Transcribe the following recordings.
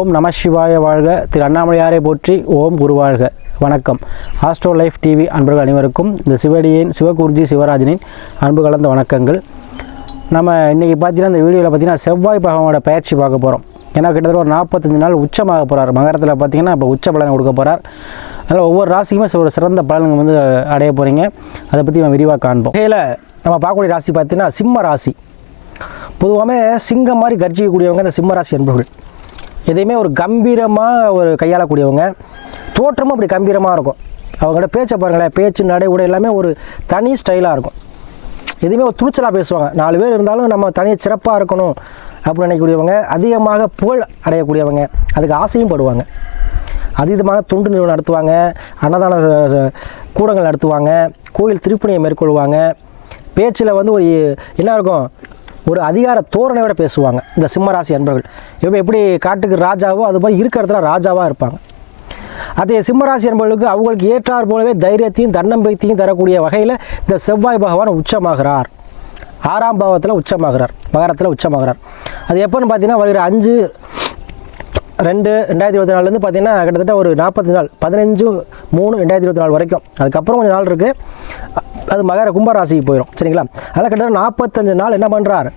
ஓம் நம சிவாய வாழ்க. திரு அண்ணாமலையாரை போற்றி ஓம் குருவாழ்க வணக்கம். ஆஸ்ட்ரோ லைஃப் டிவி அன்பர்கள் அனைவருக்கும் இந்த சிவடியின் சிவகுருஜி சிவராஜனின் அன்பு கலந்த வணக்கங்கள். நம்ம இன்றைக்கி பார்த்தீங்கன்னா இந்த வீடியோவில் பார்த்தீங்கன்னா செவ்வாய் பகவானோட பயிற்சி பார்க்க போகிறோம் ஏன்னா கிட்டத்தட்ட ஒரு நாற்பத்தஞ்சு நாள் உச்சமாக போகிறார் மகரத்தில் பார்த்தீங்கன்னா இப்போ உச்ச பலன் கொடுக்க போகிறார் அதனால் ஒவ்வொரு ராசிக்குமே ஒரு சிறந்த பலன்கள் வந்து அடைய போகிறீங்க அதை பற்றி நம்ம விரிவாக காண்போம். வகையில் நம்ம பார்க்கக்கூடிய ராசி பார்த்தீங்கன்னா சிம்ம ராசி. பொதுவாகவே சிங்கம் மாதிரி கர்ஜிக்கக்கூடியவங்க இந்த சிம்ம ராசி அன்பர்கள். எதையுமே ஒரு கம்பீரமாக ஒரு கையாளக்கூடியவங்க தோற்றமும் அப்படி கம்பீரமாக இருக்கும். அவங்களோட பேச்சை பாருங்களேன் பேச்சு நடை உடை எல்லாமே ஒரு தனி ஸ்டைலாக இருக்கும். எதுவுமே ஒரு துணிச்சலாக பேசுவாங்க. நாலு பேர் இருந்தாலும் நம்ம தனி சிறப்பாக இருக்கணும் அப்படின்னு நினைக்கக்கூடியவங்க அதிகமாக புகழ் அடையக்கூடியவங்க அதுக்கு ஆசையும் படுவாங்க. அதீதமாக தொண்டு நிறுவனம் நடத்துவாங்க அன்னதான கூடங்கள் நடத்துவாங்க கோயில் திருப்பணியை மேற்கொள்வாங்க. பேச்சில் வந்து ஒரு என்ன இருக்கும் ஒரு அதிகார தோரணையோட பேசுவாங்க. இந்த சிம்மராசி அன்பர்கள். இப்போ எப்படி காட்டுக்கு ராஜாவோ அது மாதிரி இருக்கிற இடத்துல ராஜாவாக இருப்பாங்க. அதே சிம்மராசி அன்பர்களுக்கு அவங்களுக்கு ஏற்றார் போலவே தைரியத்தையும் தன்னம்பிக்கையும் தரக்கூடிய வகையில் இந்த செவ்வாய் பகவான் உச்சமாகிறார். ஆறாம் பாவத்தில் உச்சமாகிறார். மகரத்தில் உச்சமாகிறார். அது எப்போன்னு பார்த்தீங்கன்னா வருகிற அஞ்சு ரெண்டு ரெண்டாயிரத்தி இருபத்தி நாலுலேருந்து பார்த்தீங்கன்னா கிட்டத்தட்ட ஒரு நாற்பத்தஞ்சு நாள் பதினஞ்சு மூணு ரெண்டாயிரத்தி இருபத்தி நாலு வரைக்கும். அதுக்கப்புறம் கொஞ்சம் நாள் இருக்குது அது மகர கும்பராசிக்கு போயிடும் சரிங்களா? அதில் கிட்டத்தட்ட நாற்பத்தஞ்சு நாள் என்ன பண்ணுறார்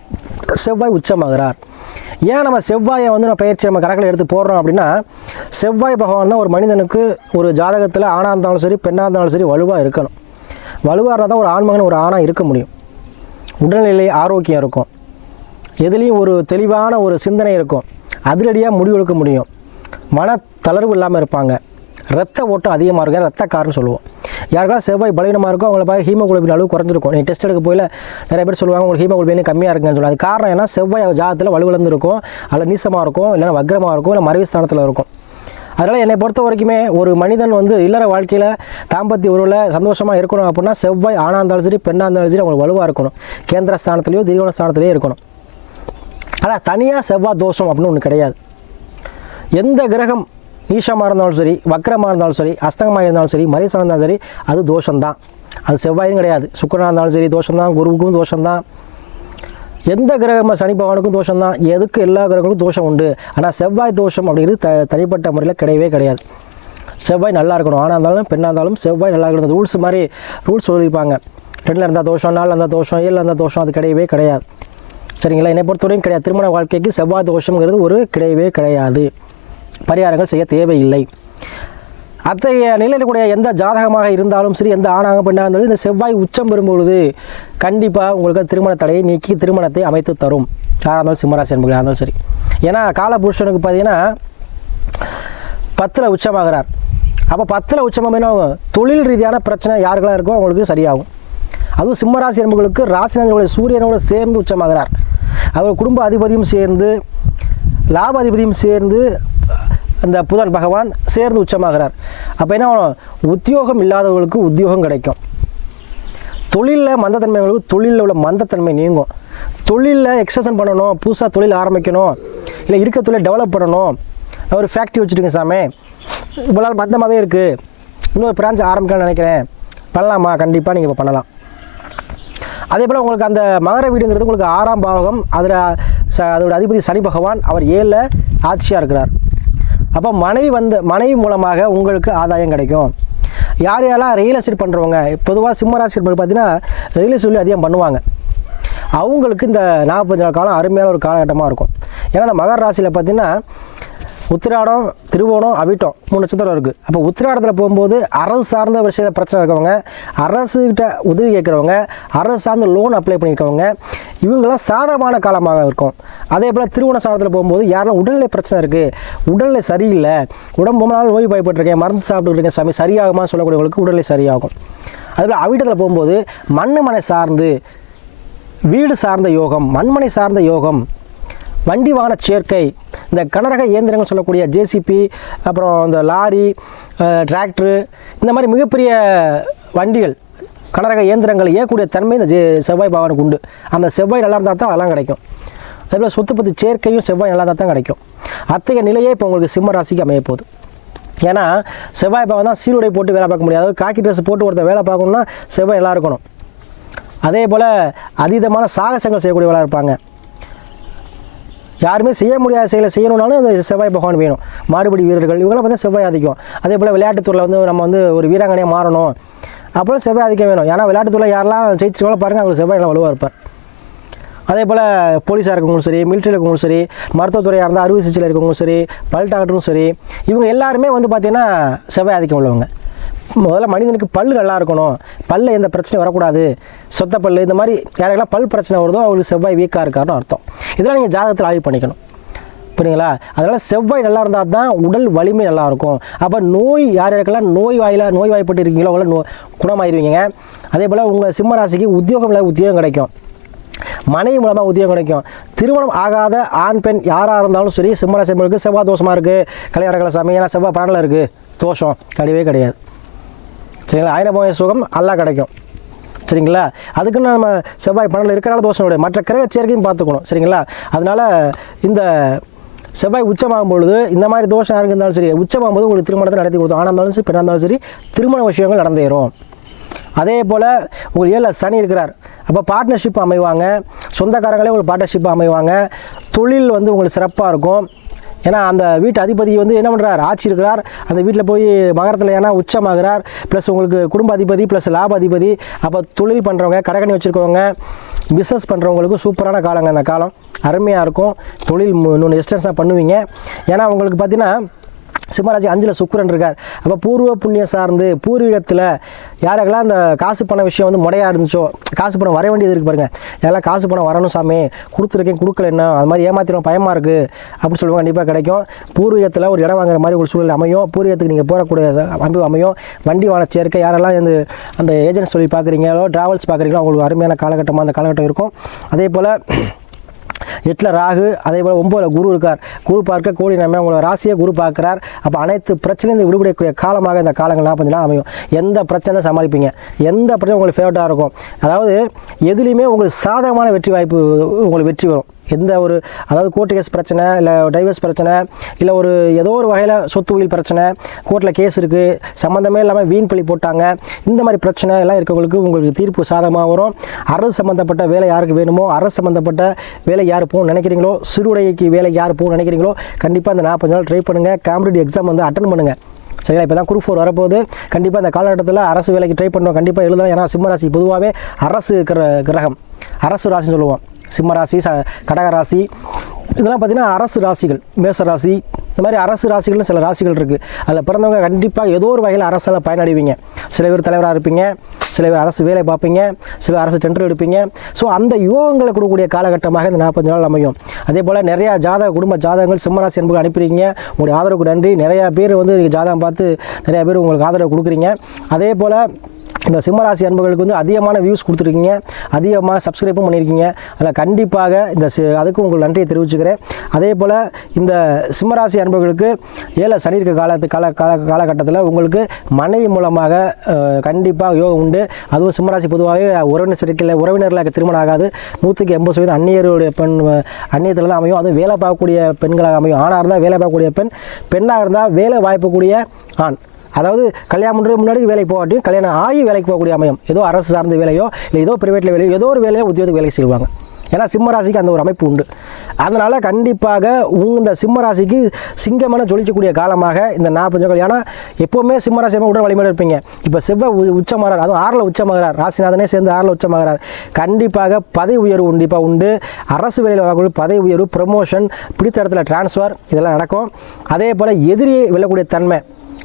செவ்வாய் உச்சமாகிறார். ஏன் நம்ம செவ்வாயை வந்து நம்ம பயிற்சி நம்ம கணக்கில் எடுத்து போடுறோம் அப்படின்னா செவ்வாய் பகவான் தான் ஒரு மனிதனுக்கு ஒரு ஜாதகத்தில் ஆணாக இருந்தாலும் சரி பெண்ணாக இருந்தாலும் சரி வலுவாக இருக்கணும். வலுவாக இருந்தால் தான் ஒரு ஆண்மகன் ஒரு ஆணாக இருக்க முடியும். உடல்நிலை ஆரோக்கியம் இருக்கும். எதுலேயும் ஒரு தெளிவான ஒரு சிந்தனை இருக்கும். அதிரடியாக முடிவெடுக்க முடியும். மன தளர்வு இல்லாமல் இருப்பாங்க. ரத்த ஓட்டம் அதிகமாக இருக்கும் ரத்தக்காரன்னு சொல்லுவோம். யாருக்கெல்லாம் செவ்வாய் பலவீனமாக இருக்கோ அவங்கள பார்க்க ஹீமோகுளோபின் அளவு குறைஞ்சிருக்கும். நீ டெஸ்ட் எடுக்க போயில நிறைய பேர் சொல்லுவாங்க உங்களுக்கு ஹீமோகுளோபின் கம்மியாக இருக்குன்னு சொல்லுவாங்க. அது காரணம் ஏன்னா செவ்வாய் ஜாதத்தில் வலுவிழந்து இருக்கும் அல்ல நீசமாக இருக்கும் இல்லைன்னா வக்ரமாக இருக்கும் இல்லை மறைவு ஸ்தானத்தில் இருக்கும். அதனால் என்னை பொறுத்த வரைக்குமே ஒரு மனிதன் வந்து இல்லற வாழ்க்கையில் தாம்பத்திய உறவில் சந்தோஷமாக இருக்கணும் அப்படின்னா செவ்வாய் ஆணாக இருந்தாலும் சரி பெண்ணாக இருந்தாலும் சரி அவங்களுக்கு வலுவாக இருக்கணும். கேந்திர ஸ்தானத்துலேயோ திரிகோண ஸ்தானத்துலேயோ இருக்கணும். ஆனால் தனியாக செவ்வாய் தோஷம் அப்படின்னு ஒன்று கிடையாது. எந்த கிரகம் நீஷமாக இருந்தாலும் சரி வக்கரமாக இருந்தாலும் சரி அஸ்தங்கமாக இருந்தாலும் சரி மரிசனம் இருந்தாலும் சரி அது தோஷம்தான். அது செவ்வாயும் கிடையாது. சுக்கரனாக இருந்தாலும் சரி தோஷம்தான். குருவுக்கும் தோஷம்தான். எந்த கிரகமாக சனி பகவானுக்கும் தோஷம் தான் எதுக்கு எல்லா கிரகங்களுக்கும் தோஷம் உண்டு? ஆனால் செவ்வாய் தோஷம் அப்படிங்கிறது த தனிப்பட்ட முறையில் கிடையவே கிடையாது. செவ்வாய் நல்லா இருக்கணும். ஆனால் இருந்தாலும் பெண்ணாக இருந்தாலும் செவ்வாய் நல்லா இருக்கணும். ரூல்ஸ் மாதிரி ரூல்ஸ் சொல்லியிருப்பாங்க. ரெண்டில் இருந்தால் தோஷம் நாலில் இருந்தால் தோஷம் ஏழில் இருந்தால் தோஷம் அது கிடையவே கிடையாது. சரிங்களா? என்னை பொறுத்தவரையும் கிடையாது. திருமண வாழ்க்கைக்கு செவ்வாய் தோஷங்கிறது ஒரு கிடையவே கிடையாது. பரிகாரங்கள் செய்ய தேவையில்லை. அத்தகைய நிலையில் கூடிய எந்த ஜாதகமாக இருந்தாலும் சரி எந்த ஆணாக பெண்ணாக இருந்தாலும் இந்த செவ்வாய் உச்சம் பெறும்பொழுது கண்டிப்பாக உங்களுக்கு திருமண தடையை நீக்கி திருமணத்தை அமைத்து தரும். யாராக இருந்தாலும் சிம்மராசி என்பதாக இருந்தாலும் சரி. ஏன்னா காலபுருஷனுக்கு பார்த்தீங்கன்னா பத்தில் உச்சமாகிறார். அப்போ பத்தில் உச்சமாக தொழில் ரீதியான பிரச்சனை யாருக்கெல்லாம் இருக்கோ அவங்களுக்கு சரியாகும். அதுவும் சிம்மராசி என்பவர்களுக்கு ராசிநாதனுடைய சூரியனோடு சேர்ந்து உச்சமாகிறார். அவர் குடும்ப அதிபதியும் சேர்ந்து லாப அதிபதியும் சேர்ந்து அந்த புதன் பகவான் சேர்ந்து உச்சமாகிறார். அப்போ என்ன உத்தியோகம் இல்லாதவர்களுக்கு உத்தியோகம் கிடைக்கும். தொழிலில் மந்தத்தன்மைகளுக்கு தொழிலில் உள்ள மந்தத்தன்மை நீங்கும். தொழிலில் எக்ஸசன் பண்ணணும் புதுசாக தொழில் ஆரம்பிக்கணும் இல்லை இருக்க தொழில் டெவலப் பண்ணணும். ஒரு ஃபேக்ட்ரி வச்சுருக்கேன் சாமி. இவ்வளோ மந்தமாகவே இருக்குது இன்னொரு பிரான்ச் ஆரம்பிக்கலாம்னு நினைக்கிறேன். பண்ணலாமா? கண்டிப்பாக நீங்கள் இப்போ பண்ணலாம். அதே போல் உங்களுக்கு அந்த மகர வீடுங்கிறது உங்களுக்கு ஆறாம் பாவகம். அதில் ச அதோட அதிபதி சனி பகவான் அவர் ஏழில் ஆட்சியாக இருக்கிறார். அப்போ மனைவி வந்து மனைவி மூலமாக உங்களுக்கு ஆதாயம் கிடைக்கும். யார் யாரெல்லாம் ரியல் எஸ்டேட் பண்ணுறவங்க பொதுவாக சிம்மராசி இருப்பது பார்த்தீங்கன்னா ரியல் எஸ்டேட் அதிகம் பண்ணுவாங்க. அவங்களுக்கு இந்த நாற்பத்தஞ்சு நாள் காலம் அருமையான ஒரு காலகட்டமாக இருக்கும். ஏன்னா இந்த மகர ராசியில் பார்த்தீங்கன்னா உத்திராடம் திருவோணம் அவிட்டம் மூணு நட்சத்திரம் இருக்குது அப்போ உத்திராடத்தில் போகும்போது அரசு சார்ந்த விஷயத்தில் பிரச்சனை இருக்கவங்க அரசுகிட்ட உதவி கேட்குறவங்க அரசு சார்ந்த லோன் அப்ளை பண்ணியிருக்கவங்க இவங்கெல்லாம் சாதகமான காலமாக இருக்கும். அதே போல் திருவோண சாதத்தில் போகும்போது யாரெல்லாம் உடல்நிலை பிரச்சனை இருக்குது உடல்நிலை சரியில்லை. உடம்பு ரொம்ப நாள் நோய் பயப்பட்டிருக்கேன் மருந்து சாப்பிட்டுருக்கேன் சாமி. சரியாகுமா சொல்லக்கூடியவங்களுக்கு உடல்நிலை சரியாகும். அதேபோல் அவிட்டத்தில் போகும்போது மண் மனை சார்ந்து வீடு சார்ந்த யோகம் மண்மனை சார்ந்த யோகம் வண்டி வாகன சேர்க்கை இந்த கனரக இயந்திரங்கள் சொல்லக்கூடிய ஜேசிபி அப்புறம் இந்த லாரி டிராக்டரு இந்த மாதிரி மிகப்பெரிய வண்டிகள் கனரக இயந்திரங்கள் இயக்கக்கூடிய தன்மை இந்த ஜே செவ்வாய் பகவானுக்கு உண்டு. அந்த செவ்வாய் நல்லா இருந்தால் தான் அதெல்லாம் கிடைக்கும். அதேபோல் சொத்து பற்றி சேர்க்கையும் செவ்வாய் நல்லா இருந்தால் தான் கிடைக்கும். அத்தகைய நிலையே இப்போ உங்களுக்கு சிம்ம ராசிக்கு அமைய போகுது. ஏன்னா செவ்வாய் பகவான் தான் சீருடை போட்டு வேலை பார்க்க முடியாது. காக்கி ட்ரெஸ் போட்டு ஒருத்தர் வேலை பார்க்கணும்னா செவ்வாய் நல்லா இருக்கணும். அதே போல் அதீதமான சாகசங்கள் செய்யக்கூடியவர்களாக இருப்பாங்க. யாருமே செய்ய முடியாத செயலை செய்யணும்னாலும் அந்த செவ்வாய் பகவான் வேணும். மாறுபடி வீரர்கள் இவங்களாம் பார்த்தா செவ்வாய் ஆதிக்கம். அதே போல் விளையாட்டுத்துறையில் வந்து நம்ம வந்து ஒரு வீராங்கனையாக மாறணும். அப்புறம் செவ்வாய் ஆதிக்கம் வேணும். ஏன்னா விளையாட்டுத்துறையில் யாரெல்லாம் ஜெயிச்சிருக்கோம் பாருங்கள் அவங்களுக்கு செவ்வாய் நல்லா வலுவாக இருப்பார். அதே போல் போலீஸாக இருக்கவங்களும் சரி மிலிட்டரியில் இருக்கவங்களும் சரி மருத்துவத்துறையாக இருந்தால் அறுவை சிகிச்சையில் இருக்கவங்களும் சரி பல் டாக்டரும் சரி இவங்க எல்லாருமே வந்து பார்த்திங்கன்னா செவ்வாய் ஆதிக்கம் உள்ளவங்க. முதல்ல மனிதனுக்கு பல் நல்லா இருக்கணும். பல்ல எந்த பிரச்சனையும் வரக்கூடாது. சொத்த பல் இந்த மாதிரி யாரெல்லாம் பல் பிரச்சனை வருதோ அவங்களுக்கு செவ்வாய் வீக்காக இருக்காருன்னு அர்த்தம். இதெல்லாம் நீங்கள் ஜாதகத்தில் ஆய்வு பண்ணிக்கணும். புரியுங்களா அதனால் செவ்வாய் நல்லா இருந்தால் தான் உடல் வலிமை நல்லா இருக்கும். அப்போ நோய் யார் யாருக்கெல்லாம் நோய் வாயில நோய் வாய்ப்பட்டு இருக்கீங்களோ அவ்வளோ நோ குணமாயிருவீங்க. அதே போல் உங்கள் சிம்ம ராசிக்கு உத்தியோகம் இல்லை உத்தியோகம் கிடைக்கும். மனைவி மூலமாக உத்தியோகம் கிடைக்கும். திருமணம் ஆகாத ஆண் பெண் யாராக இருந்தாலும் சரி சிம்மராசி என்பவர்களுக்கு செவ்வாய் தோஷமாக இருக்குது கல்யாண சாமி ஏன்னா செவ்வாய் பன்னெண்டில் இருக்குது தோஷம் கிடையவே கிடையாது. சரிங்களா? ஆயிரம் சுகம் நல்லா கிடைக்கும். சரிங்களா? அதுக்குன்னு நம்ம செவ்வாய் பன்னெண்டில் இருக்கிறனால தோஷம் கிடையாது மற்ற கிரக சேர்க்கையும் பார்த்துக்கணும். சரிங்களா? அதனால் இந்த செவ்வாய் உச்சமாகும் பொழுது இந்த மாதிரி தோஷம் யாருக்கு இருந்தாலும் சரி உச்சமாகும் போது உங்களுக்கு திருமணத்தை நடத்தி கொடுத்தோம். ஆனா இருந்தாலும் சரி பெண்ணாக இருந்தாலும் சரி திருமண விஷயங்கள் நடந்தேறும். அதே போல் உங்கள் ஏழில் சனி இருக்கிறார். அப்போ பார்ட்னர்ஷிப் அமைவாங்க. சொந்தக்காரங்களே உங்களுக்கு பார்ட்னர்ஷிப் அமைவாங்க. தொழில் வந்து உங்களுக்கு சிறப்பாக இருக்கும். ஏன்னா அந்த வீட்டு அதிபதி வந்து என்ன பண்ணுறார் ஆட்சி இருக்கிறார். அந்த வீட்டில் போய் மகரத்தில் ஏன்னா உச்சமாகிறார். ப்ளஸ் உங்களுக்கு குடும்ப அதிபதி ப்ளஸ் லாப அதிபதி அப்போ தொழில் பண்ணுறவங்க கடைக்கணி வச்சுருக்கவங்க பிஸ்னஸ் பண்ணுறவங்களுக்கு சூப்பரான காலங்க அந்த காலம். அருமையாக இருக்கும். தொழில் இன்னொன்று எக்ஸ்டென்ஸாக பண்ணுவீங்க. ஏன்னா உங்களுக்கு பார்த்தீங்கன்னா சிம்மராஜி அஞ்சில் சுக்கரன் இருக்கார். அப்போ பூர்வ புண்ணியம் சார்ந்து பூர்வீகத்தில் யாருக்கெல்லாம் அந்த காசு பண விஷயம் வந்து முறையாக இருந்துச்சோ காசு பணம் வர வேண்டியது இருக்குது பாருங்க. யாரெல்லாம் காசு பணம் வரணும் சாமி கொடுத்துருக்கேன் கொடுக்கல என்ன அது மாதிரி ஏமாத்திரம் பயமாக இருக்குது அப்படின்னு சொல்லுவாங்க கண்டிப்பாக கிடைக்கும். பூர்வீகத்தில் ஒரு இடம் வாங்குற மாதிரி ஒரு சூழ்நிலை அமையும். பூர்வீகத்துக்கு நீங்கள் போகக்கூடிய அமைப்பு அமையும். வண்டி வாழ சேர்க்கை யாரெல்லாம் இந்த அந்த ஏஜென்ட்ஸ் சொல்லி பார்க்குறீங்களோ ட்ராவல்ஸ் பார்க்குறீங்களோ அவங்களுக்கு அருமையான காலகட்டமாக அந்த காலகட்டம் இருக்கும். அதே போல் எட்டில் ராகு அதே போல் ஒம்பதில் குரு இருக்கார். குரு பார்க்க கோடி நன்மை உங்களோட ராசியை குரு பார்க்குறார். அப்போ அனைத்து பிரச்சனையும் விடுபடக்கூடிய காலமாக இந்த காலங்கள் நாற்பது நாள் அமையும். எந்த பிரச்சனை சமாளிப்பீங்க? எந்த பிரச்சனை உங்களுக்கு ஃபேவரட்டாக இருக்கும்? அதாவது எதுலேயுமே உங்களுக்கு சாதகமான வெற்றி வாய்ப்பு உங்களுக்கு வெற்றி வரும். எந்த ஒரு அதாவது கோர்ட் கேஸ் பிரச்சனை இல்லை டைவர்ஸ் பிரச்சனை இல்லை ஒரு ஏதோ ஒரு வகையில் சொத்து உயில் பிரச்சனை கோர்ட்டில் கேஸ் இருக்குது சம்மந்தமே இல்லாமல் வீண் பழி போட்டாங்க இந்த மாதிரி பிரச்சனை எல்லாம் இருக்கவங்களுக்கு உங்களுக்கு தீர்ப்பு சாதகமாக வரும். அரசு சம்மந்தப்பட்ட வேலை யாருக்கு வேணுமோ அரசு சம்மந்தப்பட்ட வேலை யார் போகணும்னு நினைக்கிறீங்களோ சிறுடைக்கு வேலை யார் போகணும்னு நினைக்கிறீங்களோ கண்டிப்பாக அந்த நாற்பது நாள் ட்ரை பண்ணுங்கள் காம்படிட்டிவ் எக்ஸாம் வந்து அட்டன் பண்ணுங்கள் சரிங்களா? இப்போ தான் குரூப் ஃபோர் வரப்போகுது. கண்டிப்பாக இந்த காலகட்டத்தில் அரசு வேலைக்கு ட்ரை பண்ணுறோம் கண்டிப்பாக எழுதலாம். ஏன்னா சிம்மராசி பொதுவாகவே அரசு கிர கிரகம். அரசு ராசின்னு சொல்லுவோம். சிம்மராசி ச கடகராசி இதெல்லாம் பார்த்தீங்கன்னா அரசு ராசிகள் மேச ராசி இந்த மாதிரி அரசு ராசிகள்னு சில ராசிகள் இருக்குது அதில் பிறந்தவங்க கண்டிப்பாக ஏதோ ஒரு வகையில் அரசால் பயனடைவீங்க. சில பேர் தலைவராக இருப்பீங்க சில பேர் அரசு வேலை பார்ப்பீங்க சில அரசு டெண்டர் எடுப்பீங்க. ஸோ அந்த யோகங்களை கொடுக்கக்கூடிய காலகட்டமாக இந்த நாற்பது நாள் அமையும். அதே போல் நிறையா ஜாதக குடும்ப ஜாதகங்கள் சிம்மராசி என்பது அனுப்புறீங்க உங்களுடைய ஆதரவுக்கு நன்றி. நிறையா பேர் வந்து நீங்கள் ஜாதகம் பார்த்து நிறையா பேர் உங்களுக்கு ஆதரவு கொடுக்குறீங்க. அதே போல் இந்த சிம்மராசி அன்பர்களுக்கு வந்து அதிகமான வியூஸ் கொடுத்துருக்கீங்க. அதிகமாக சப்ஸ்கிரைப்பும் பண்ணியிருக்கீங்க. அதில் கண்டிப்பாக இந்த சி உங்கள் நன்றியை தெரிவிச்சுக்கிறேன். அதே போல் இந்த சிம்மராசி அன்பர்களுக்கு ஏழை சனி இருக்க காலத்து கால கால காலகட்டத்தில் உங்களுக்கு மனைவி மூலமாக கண்டிப்பாக யோகம் உண்டு. அதுவும் சிம்மராசி பொதுவாகவே உறவினர் சேர்க்கையில் உறவினர்களாக திருமணம் ஆகாது. நூற்றுக்கு எண்பது சதவீதம் அந்நியருடைய பெண் அந்நியத்தில் தான் அமையும். அதுவும் வேலை பார்க்கக்கூடிய பெண்களாக அமையும். ஆணாக இருந்தால் வேலை பார்க்கக்கூடிய பெண் பெண்ணாக இருந்தால் வேலை வாய்ப்புக்கூடிய ஆண். அதாவது கல்யாணம் பண்ணுறதுக்கு முன்னாடி வேலைக்கு போகாட்டியும் கல்யாணம் ஆகி வேலைக்கு போகக்கூடிய அமையம். ஏதோ அரசு சார்ந்த வேலையோ இல்லை ஏதோ பிரைவேட்டில் வேலையோ ஏதோ ஒரு வேலையோ உத்தியோகத்துக்கு வேலை செய்வாங்க ஏன்னா சிம்மராசிக்கு அந்த ஒரு அமைப்பு உண்டு. அதனால் கண்டிப்பாக இந்த சிம்மராசிக்கு சிங்கமான ஜொலிக்கக்கூடிய காலமாக இந்த நாற்பது நாட்கள். ஏன்னா எப்போவுமே சிம்மராசி உடல் வலிமையோடு இருப்பீங்க. இப்போ செவ்வாய் உ- உச்சமாகிறார். அதுவும் ஆறில் உச்சமாகிறார். ராசிநாதனே சேர்ந்து ஆறில் உச்சமாகிறார். கண்டிப்பாக பதவி உயர்வு கண்டிப்பாக உண்டு. அரசு வேலையில் வரக்கூடிய பதவி உயர்வு ப்ரமோஷன் பிடித்த இடத்துல டிரான்ஸ்ஃபர் இதெல்லாம் நடக்கும். அதே போல் எதிரியை வெல்லக்கூடிய தன்மை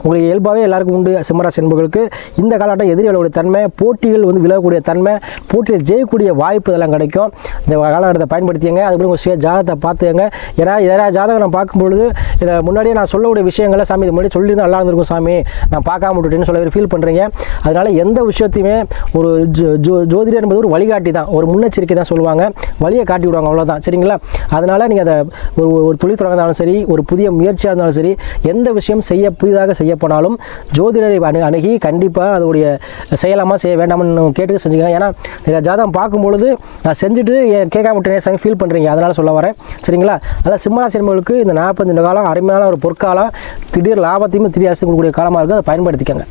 உங்களுக்கு இயல்பாகவே எல்லாருக்கும் உண்டு சிம்மராசி என்பவர்களுக்கு. இந்த காலகட்டம் எதிரி விலகக்கூடிய தன்மை போட்டிகள் வந்து விலகக்கூடிய தன்மை போட்டியில் ஜெயக்கூடிய வாய்ப்பு இதெல்லாம் கிடைக்கும். இந்த காலகட்டத்தை பயன்படுத்தியங்க அதுபடி உங்கள் சுய ஜாதகத்தை பார்த்துக்கங்க. ஏன்னா யாராவது ஜாதகம் நான் பார்க்கும்பொழுது இதை முன்னாடியே நான் சொல்லக்கூடிய விஷயங்களை சாமி இது முன்னாடி சொல்லியிருந்தா நல்லா இருந்திருக்கும் சாமி. நான் பார்க்காம விட்டுட்டேன்னு சொல்ல ஃபீல் பண்ணுறீங்க அதனால் எந்த விஷயத்தையுமே ஒரு ஜோ ஜோ- ஜோதிடர் என்பது ஒரு வழிகாட்டி தான். ஒரு முன்னெச்சரிக்கை தான் சொல்லுவாங்க. வழியை காட்டி விடுவாங்க அவ்வளோதான் சரிங்களா? அதனால் நீங்கள் அதை ஒரு ஒரு தொழில் தொடங்கினாலும் சரி ஒரு புதிய முயற்சியாக இருந்தாலும் சரி எந்த விஷயம் செய்ய புதிதாக செய்ய போனாலும் ஜோதிடரை அணு அணுகி கண்டிப்பாக அதோடைய செய்யலாமா செய்ய வேண்டாமான்னு கேட்டு செஞ்சுக்கலாம். ஏன்னா நிறைய ஜாதகம் பார்க்கும்பொழுது நான் செஞ்சுட்டு ஏன் கேட்காம விட்டேனே சாமி ஃபீல் பண்ணுறீங்க அதனால் சொல்ல வரேன். சரிங்களா? அதான் சிம்மராசிரியர்களுக்கு இந்த நாற்பத்தஞ்சு காலம் அருமையான ஒரு பொற்காலம் திடீர் லாபத்தையும் திடீர் அரசு கொடுக்கக்கூடிய காலமாக இருக்குது அதை பயன்படுத்திக்கங்க.